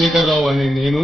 చంద్రశేఖరరావు అనే నేను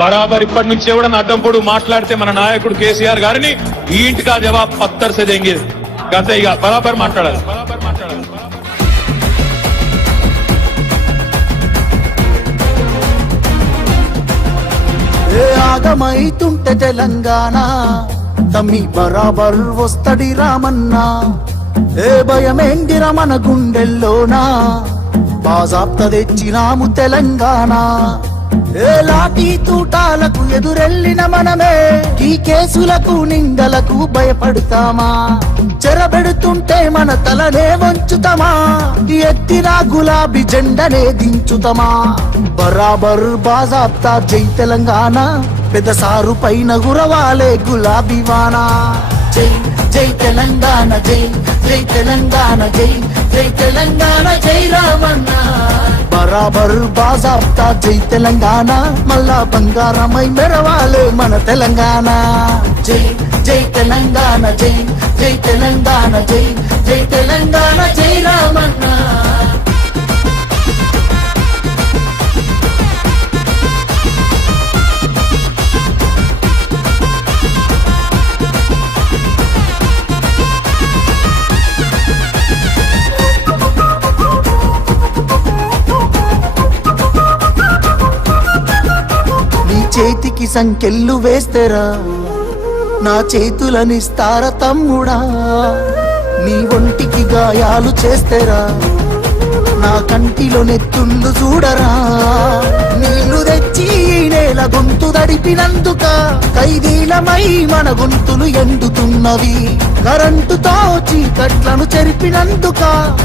బరాబర్ ఇప్పటి నుంచి కూడా అడ్డం పొడు మాట్లాడితే మన నాయకుడు కేసీఆర్ గారిని ఈ ఇంటికా జవాబ్ పత్తర్ సే దేంగే గంతే ఇక బరాబర్ మాట్లాడాలి. ఆగమైతుంటే తెలంగాణ తమ్మి బరాబర్ వస్తడి రామన్న ఏ భయమేందిర మన గుండెల్లోనా బాజాప్త తెచ్చినాము తెలంగాణ. ఏ లాఠీ తూటాలకు ఎదురెళ్ళిన మనమే ఈ కేసులకు నిందలకు భయపడతామా? చెరబెడుతుంటే మన తలనే వంచుతామా? ఎత్తిన గులాబీ జెండనే దించుతామా? బరాబర్ బాజాప్తా జై తెలంగాణ, పెద్ద సారు పైన గురవాలే గులాబీ వానా. జై జై తెలంగాణ, జై జై తెలంగాణ, జై జై తెలంగాణ, జై రామన్న. బరాబర్ బాజాప్తా జై తెలంగాణ, మళ్ళా బంగారమై మెరవాలే మన తెలంగాణ. జై జై తెలంగాణ, జై జై తెలంగాణ, జై జై తెలంగాణ, జై రామన్న. చేతికి సంకెళ్ళు వేస్తేరా నా చేతులనిస్తార తమ్ముడా? నీ ఒంటికి గాయాలు చేస్తేరా నా కంటిలో నెత్తుళ్ళు చూడరా? నీళ్లు తెచ్చి నేల గొంతు దడిపినందుక ఖైదీలమై మన గొంతులు ఎండుతున్నవి. కరెంటుతో చీకట్లను చెరిపినందుక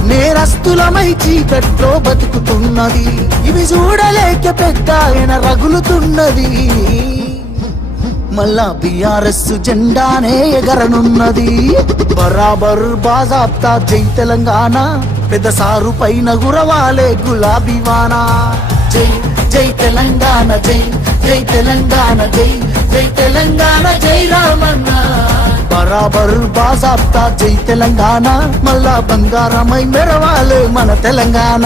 నేరస్తులమై చీకట్లో బతుకుతున్నది. ఇవి చూడలేక పెద్ద ఆయన రగులుతున్నది. మళ్ళా బీఆర్ఎస్ జెండానే ఎగరనున్నది. బరాబర్ బాజాప్తా జై తెలంగాణ, పెద్ద సారు పైన గురవాలే గులాబీ వానా. జై జై తెలంగాణ, జై జై తెలంగాణ, జై జై తెలంగాణ, జై రామన్న. బరాబర్ బాజాప్తా జై తెలంగాణ, మళ్ళా బంగారమై మెరవాలే మన తెలంగాణ.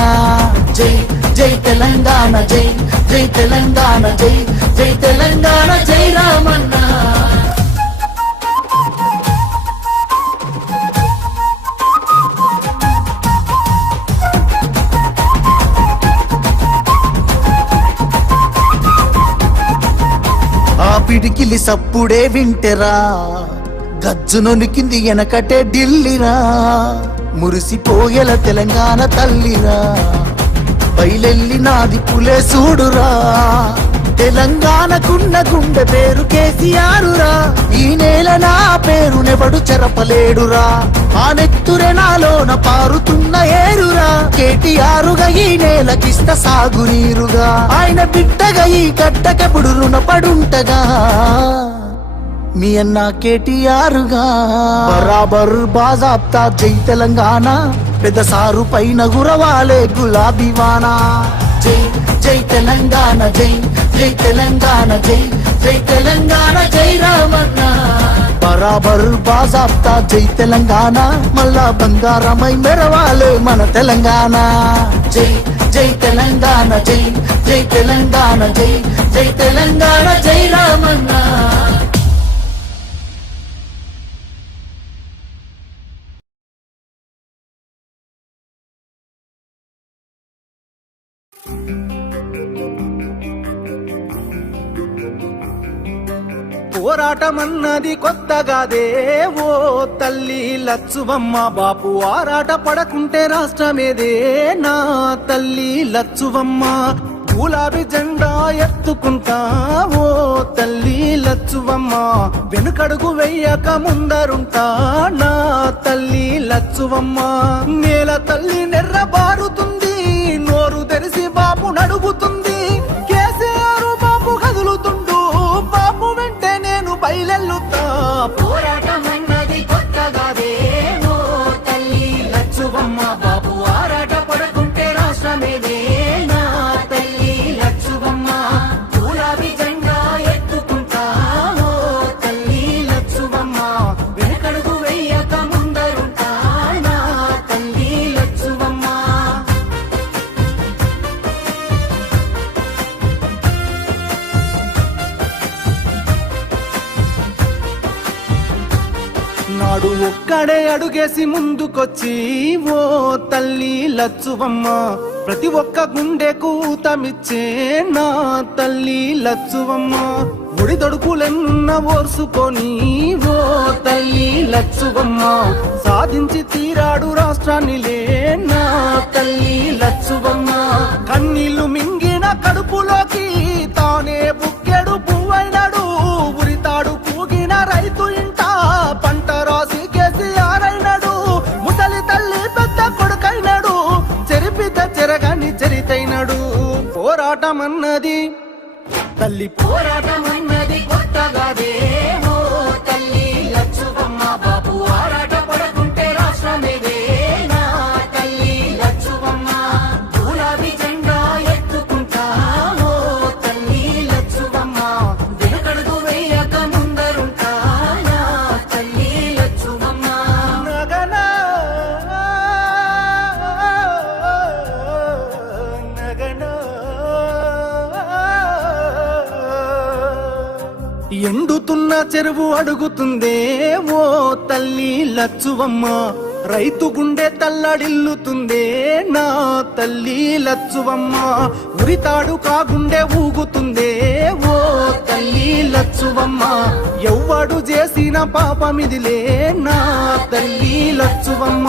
జై జై తెలంగాణ, జై జై తెలంగాణ, జై జై తెలంగాణ, జై రామన్న. ఆ పిడికిలి సప్పుడే వింటెరా గజ్జునొనికింది వెనకటే ఢిల్లీరా. మురిసిపోయేల తెలంగాణ తల్లిరా, బయలెల్లినాది పులే చూడురా. తెలంగాణకున్న గుండె పేరు కేసీఆరురా. ఈ నేల నా పేరునెవడు చెరపలేడురా. ఆ నెత్తురె నాలోన పారుతున్న ఏరురా. కేటీఆరుగా ఈ నేలకిష్ట సాగునీరుగా, ఆయన బిడ్డగా ఈ గడ్డకెప్పుడు రుణపడుంటగా మీ అన్న కేటీఆరుగా. బరాబర్ బాజాప్తా జై తెలంగాణ, పెద్ద సారు పైన గురవాలే గులాబీ వానా. జై జై తెలంగాణ, జై జై తెలంగాణ, జై జై తెలంగాణ, జై రామన్న. బరాబర్ బాజాప్తా జై తెలంగాణ, మళ్ళా బంగారమై మెరవాలే మన తెలంగాణ. జై జై తెలంగాణ, జై జై తెలంగాణ, జై జై తెలంగాణ, జై రామన్న. పోరాటమన్నది కొత్తగాదే ఓ తల్లి లచ్చువమ్మ. బాపు ఆరాట పడకుంటే రాష్ట్రమేదే నా తల్లి లచ్చువమ్మ. గులాబీ జెండా ఎత్తుకుంటా ఓ తల్లి లచ్చువమ్మ. వెనుకడుగు వెయ్యక ముందరుంటా నా తల్లి లచ్చువమ్మ. నేల తల్లి నెర్రబారుతుంది, నోరు తెరిసి బాపు నడుగుతుంది. కేసీఆర్ బాపు కదులుతుండు, బాపు వెంటే నేను బయలెల్లుతా. పోరాటమన్నది కొత్తగాదే ఓ తల్లి లచ్చువమ్మ. బాపు ఆరాట పడకుంటే రాష్ట్రమేదే నా తల్లి లచ్చువమ్మ. గులాబీ జెండా ఎత్తుకుంటా ఓ తల్లి లచ్చువమ్మ. వెనకడుగు వెయ్యక ముందరుంటా నా తల్లి లచ్చువమ్మ. నాడు ఒక్కడే అడుగేసి ముందుకొచ్చి ఓ తల్లి లచ్చువమ్మ. ప్రతి ఒక్క గుండెకు ఊతమిచ్చే నా తల్లి లచ్చువమ్మ ఒడిదొడుకులెన్న ఓర్సుకొని ఓ తల్లి లచ్చువమ్మ సాధించి తీరాడు రాష్ట్రాన్నిలే నా తల్లి లచ్చువమ్మ కన్నీళ్లు మింగిన కడుపులోకి తానే బుక్కెడు పువ్వైనడు ఉరితాడు పూగిన రైతు ఇంట పంట రాసి కేసీఆర్ అయినాడు ముసలి తల్లి పెద్ద కొడుకైనాడు చెరిపిత చెరగని చరితైనడు పోరాటం అన్నది తల్లి పోరాటం అన్నది కొత్తగాదే ఓ తల్లి లచ్చువమ్మ బాబు ఆరాట పడకుంటే రాష్ట్రమేదే నా తల్లి లచ్చువమ్మ గులాబీ జెండా ఎత్తుకుంటా ఓ తల్లి లచ్చువమ్మ వెనకడుగు వేయక ముందరుంటా నా తల్లి లచ్చువమ్మ నగనా నగనా ఎండుతున్న చెరువు అడుగుతుందే ఓ తల్లి లచ్చువమ్మ రైతు గుండె తల్లడిల్లుతుందే నా తల్లి లచ్చువమ్మ ఉరితాడు కాగుండె ఊగుతుందే ఓ తల్లి లచ్చువమ్మ ఎవ్వడు చేసిన పాపమిదిలే నా తల్లి లచ్చువమ్మ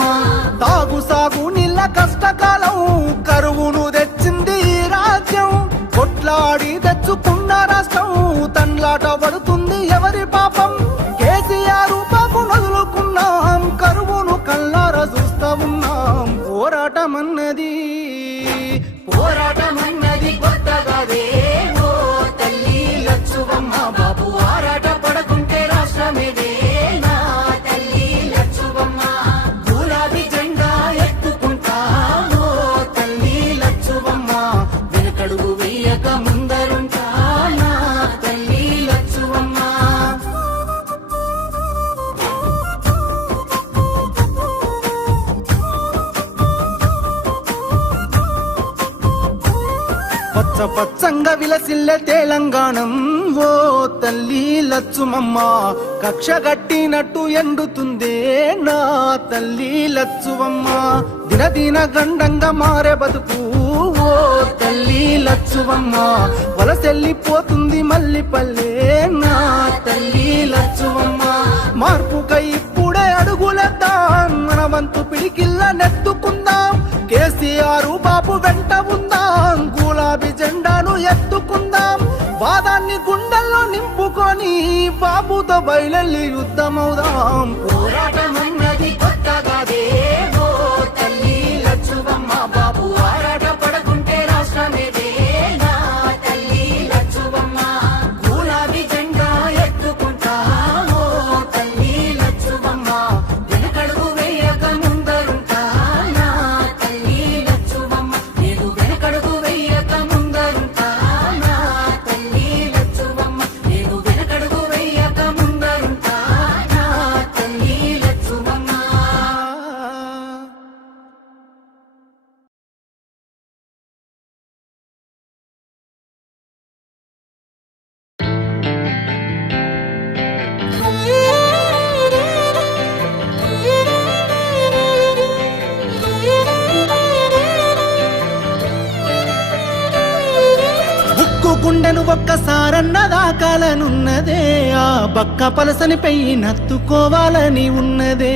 తాగు సాగు నీళ్ళ కష్టకాలం కరువును తెచ్చింది ఈ రాజ్యం కొట్లాడి తెచ్చుకున్న రాష్ట్రం తండ్లాట పడుతుంది ఎవరి పాపం కేసీఆర్ బాబు నదులుకున్నాం కరువును కళ్ళారా చూస్తా ఉన్నాం పోరాటం అన్నది కొత్తగాదే ఓ తల్లి లచ్చువమ్మ బాబు ఆరాట పడకుంటే రాష్ట్రమేదే నా తల్లి లచ్చువమ్మ గులాబీ జెండా ఎత్తుకుంటా ఓ తల్లి లచ్చువమ్మ వెనకడుగు వేయక ముందరుంటా నా తల్లి లచ్చువమ్మ పచ్చ పచ్చంగా విలసిల్లే తెలంగాణం ఓ తల్లి లచ్చుమమ్మ కక్ష గట్టినట్టు ఎండుతుందే నా తల్లి లచ్చువమ్మ దినదిన గండంగా మారే బతుకు ఓ తల్లి లచ్చువమ్మ వలసెల్లిపోతుంది మల్లిపల్లె నా తల్లి లచ్చువమ్మ మార్పుకై ఇప్పుడే అడుగులేద్దాం మన వంతు పిడికిల్ల నెత్తుకుందాం కేసీఆర్ బాబు వెంట ఉందాం గులాబీ జెండాను ఎత్తుకుందాం వాదాన్ని గుండెల్లో నింపుకొని బాబుతో బయలెల్లి యుద్ధమవుదాం పోరాటం అన్నది కొత్తగాదే ఓ తల్లి లచ్చువమ్మ బాబు ఆరాట పడకుంటే రాష్ట్రమేదే నా తల్లి లచ్చువమ్మ గులాబీ జెండా ఎత్తుకుంటా ఓ తల్లి లచ్చువమ్మ వెనకడుగు వేయక ముందరుంటా నా తల్లి లచ్చువమ్మ నేను వెనకడుగు వేయక ముందరుంటా నా తల్లి లచ్చువమ్మ నేను వెనకడుగు వేయక ముందరుంటా నా తల్లి లచ్చువమ్మ ఉక్కు గుండెను ఒక్కసారన్న దాకాలనున్నదే ఆ బక్క పలసని పెయ్యి నత్తుకోవాలని ఉన్నదే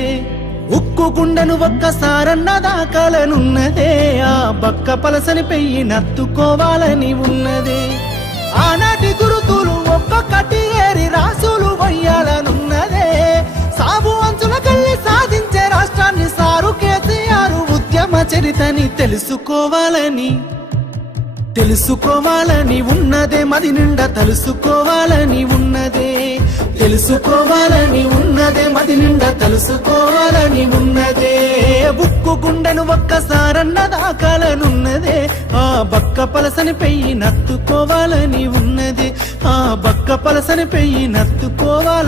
ఉక్కు గుండెను ఒక్కసారన్న దాకాలనున్నదే ఆ బక్క పలసని పెయ్యి నత్తుకోవాలని ఉన్నదే ఆనాటి గురుతులు ఒక్కొక్కటి ఏరి రాసులు వయ్యాలనున్నదే సాగు అంచుల కళ్ళి సాధించే రాష్ట్రాన్ని సారు కేసీఆర్ ఉద్యమ చరితని తెలుసుకోవాలని ఉన్నదే మది నిండా తెలుసుకోవాలని ఉన్నదే మది నిండా తెలుసుకోవాలని ఉన్నదే బుక్కు గుండెను ఒక్కసారన్న దాకాలనున్నదే ఆ బక్క పలసని పెయ్యి నత్తుకోవాలని ఉన్నదే ఆ బక్క పలసని పెయ్యి నత్తుకోవాలని